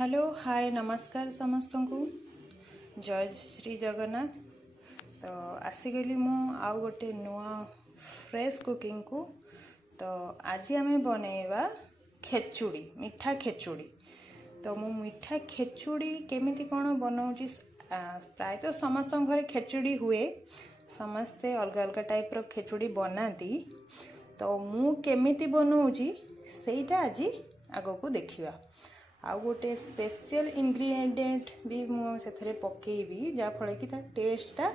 Hello hi नमस्कार समस्त को जय श्री जगन्नाथ। तो आसीगली मु आउ गोटे नुआ फ्रेश कुकिंग को। तो आज आम बनैबा खेचुड़ी मीठा खेचुड़ी। तो मु मीठा खेचुड़ी केमिति कौन बनाऊँगी प्राय तो समस्त घरे खेचुड़ी हुए, समस्ते अलग अलग टाइप रो खेचुड़ी बनाती। तो मु केमिति बनाऊँगी सेटा आज आगो को देखिबा। आउ गोटे स्पेशल इंग्रेडिएंट भी मुझे पकेबी जहाँफल कि तार टेस्टा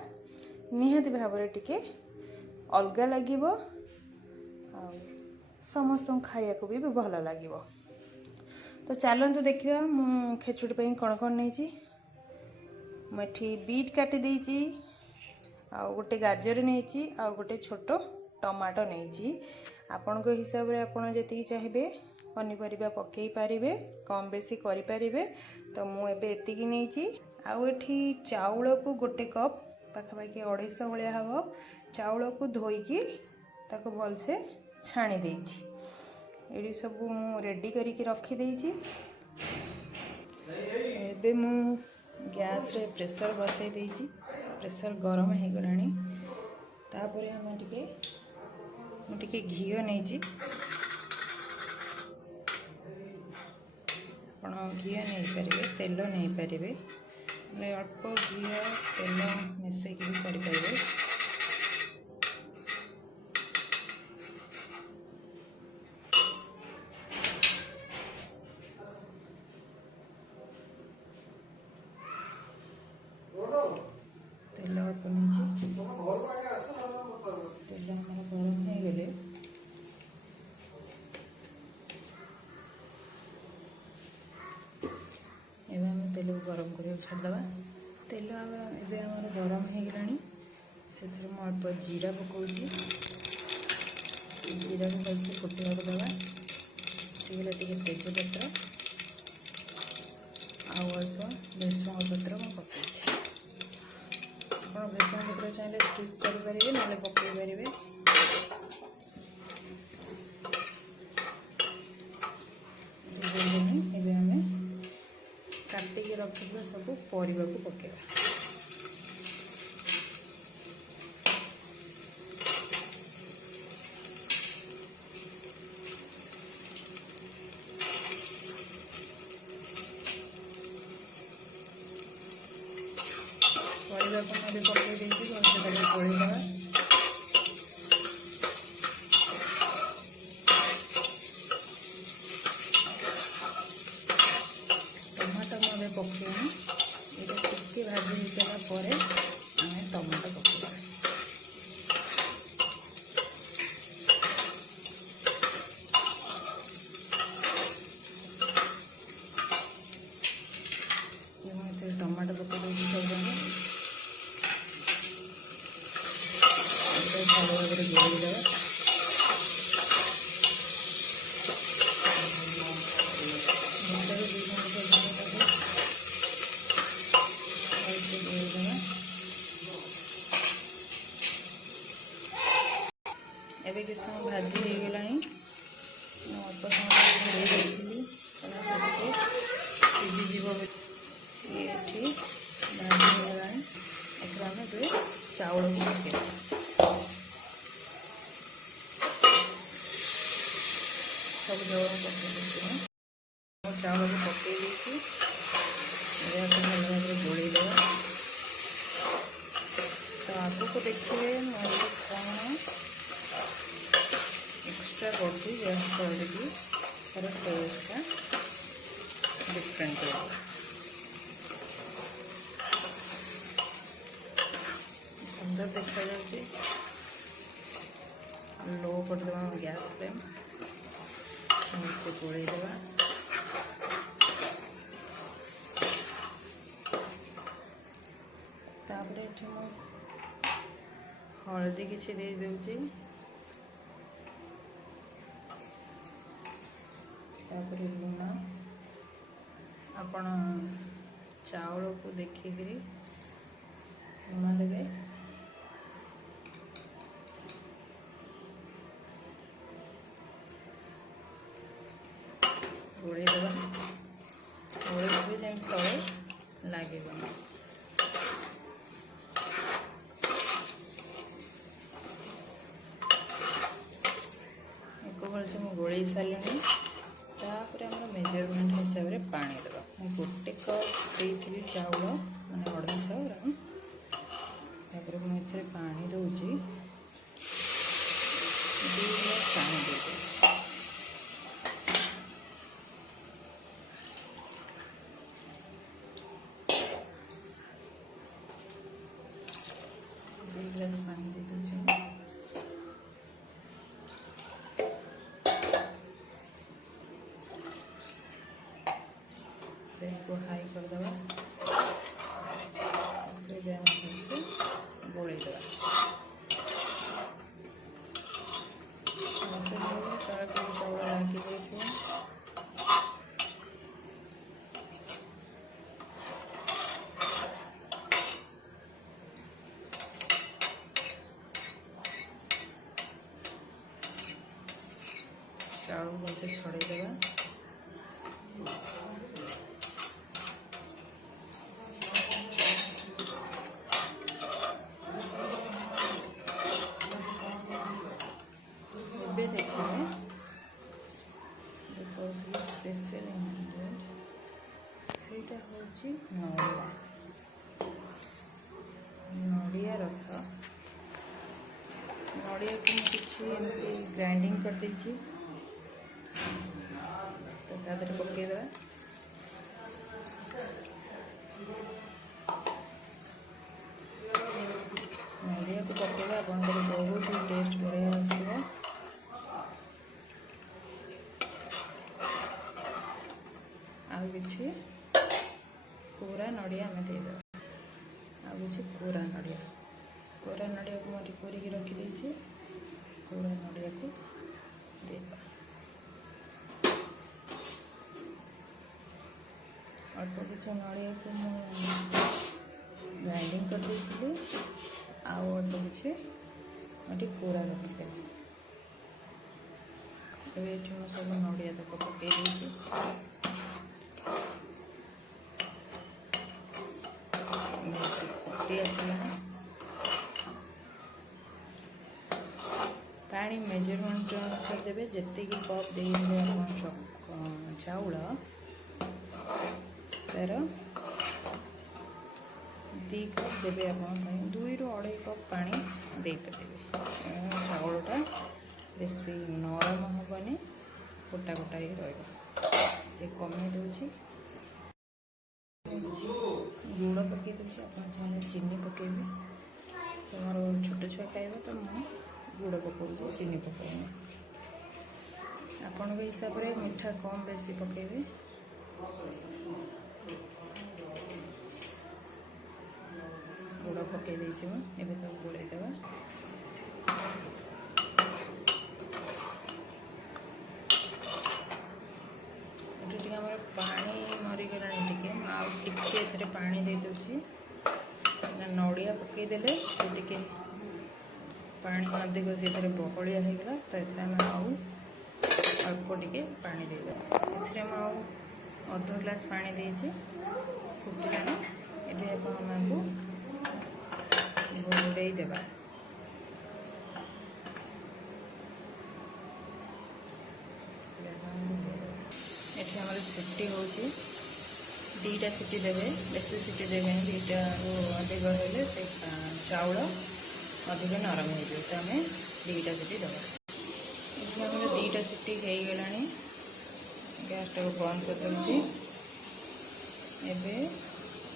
निहाती भाव टिके अलग लगे, समस्त खाया को भी भल लगे। तो चलतु देखा मु खेचुड़ी कौन कौन नहीं। मुझे बीट काटी देची, आउ गोटे गाजर नहीं, आउ गोटे छोट टमाटो नहीं। आपण हिसाब से आपण जी चाहिए पनीपरिया पकई पारे, कम बेसी करें। तो मुझे एतिकी नहीं। आउ एठी चाउल को गोटे कप पाखापाखि 250 भाया हम चाउल को धोईकी ताको भलसे छाणी देछि। ये सब मु रेडी करके रखी। एबे मु गैस रे प्रेशर बसई देछि, प्रेशर गरम हो गलानी। तापर हम टिके घी नहीं, घी नहीं पारे, तेल नहीं पारे, अल्प घी तेल मिसेक भी करें। तेल अल्प नहीं, तेल हमारा गरम हो गले तेल गरम कर छाड़देवा। तेल एवं गरम हो गलानी, से अल्प जीरा पकाऊँगी। जीरा को भलसे फुटा देवा, फुटीगले टे तेजपत्र अल्प भृषंग पत्र मैं पकई। आप भृषंग पत्र चाहिए स्किप करेंगे ना पकई पारे। काटिकी रखा सब परिवा को पकेवा। परिवा को मैं पकई देती गोलेदेवा। टमाटो मैं पकेनी, ये टिके भाजी हो सारा आम टमाटो पकेवा। टमाटो पकई सब भल भाव गोलेदेवा। एबे किस समय भाजी हो गला, अल्प समय घोड़े देती सीझीज। ये भाजी हो गला, आम चाउल को पकेवा। सब जगह पकई चाउल को पकई भल भाव गोलेदेवा। तो आगो देखिए कौन एक्स्ट्रा करती जहाँफल कि तार टेस्टा डिफरेंट है। सुंदर देखा जाए। लो करदेवा गैस फ्लेम, गोलेदेवा। तापर ये हलदी किसी दे दूची, तापर लुण आपण चाउल को देखिक लुण देवे। गोलेदेवा, गोले भलसे मुझे गोल सारे तापर आम मेजरमेंट हिसाब से पानी देवा गोटे कप देती चाउल मैंने अढ़ाई चाउल तापर मुझे पानी दूची 2 गिलास पानी देती 2 गिलास पानी दे दूची को हाई कर देवा गोल देवा चाउल लागी चाउल भलसे छड़े देवा स्पेशल इंग्रेडिएंट सेटा होची नड़िया रस नड़िया को किसी ग्राइंडिंग कर देची तो तादर पके देवा नड़िया को पकेवा आपंकर बहुत ही टेस्ट बढ़िया आसो आउ कि पूरा नड़िया आम देदेवा आउ कि पूरा नड़िया को मैं कोरिकी रखीदे पूरा नड़िया को देवा अल्प किसी नड़िया को ग्राइंडिंग कर देती आउ अल्प किसी मैं पूरा रखीदे ये सब नड़िया तक पकई देती पानी मेजरमेंट अनुसार देवे जी कप दे चाउल तार 2 कप देवे आप 2 ରୁ 2.5 कप पानी दे पारे चाउलटा बेसी नरम हेनी गोटा गोटा ही रही कमी दूची गुड़ पकई दूसरी आप चीनी पकेबे तुम छोट छुआ खाइबा तो मुझे गुड़ पकाऊँ चीनी पकाऊँ आपण हिसाब से मीठा कम बेसी पकेबे गुड़ पकई देती एवं तो गोल देवा पानी मरीगला टे पानी दे दूसरी नड़िया पकईदे टे पानी अधिक से बहलिया होगा तो ये आउ अल्प टे पानी देदें आउ अध ग्लास पानी देती फुटिलानी एवं घोड़े देवा ये आम सीटी हो 2टा सीटी देवे बेसी सीटी देवे 2टा अधिक हेल्ले से चाउल अधिक नरम हो तो आम 2टा सीटी देवा ये आम 2टा सीटी हो गला गैस टाक बंद कर दूसरी एवं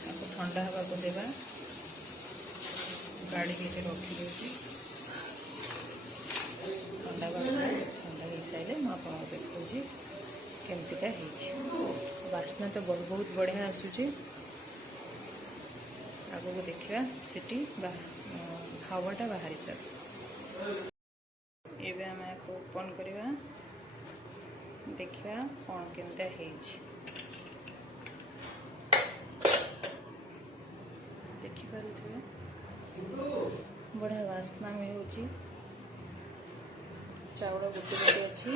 आपको ठंडा हवा को देवा गाड़ी के रखी दूसरी ठंडा ठंडा हो सारे मुझे देखी केमतीका बास्ना तो बहुत बढ़िया आसूची आगो को देखा सीटी हवाटा बाहरी सर एवं आम ओपन करवा देखा कौन केमता देखिपारे बढ़िया बास्ना भी हो चाउल गोटे गोटे अच्छी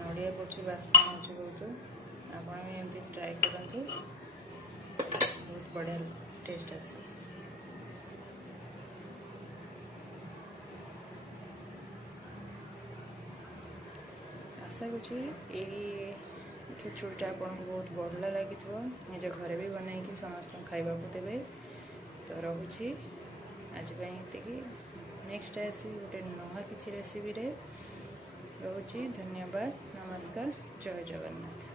नड़िया पड़े बास्ना हो बहुत आप ट्राए करूँ बहुत बढ़िया टेस्ट आस। आशा करी खेचुड़ीटा आपन को बहुत बढ़िया लगी निज घरे भी बनई समस्त खावा देवे। तो रोचे आज नेक्स्ट आसी गोटे नुआ किसी रेसिपी रोचे। धन्यवाद, नमस्कार, जय जगन्नाथ।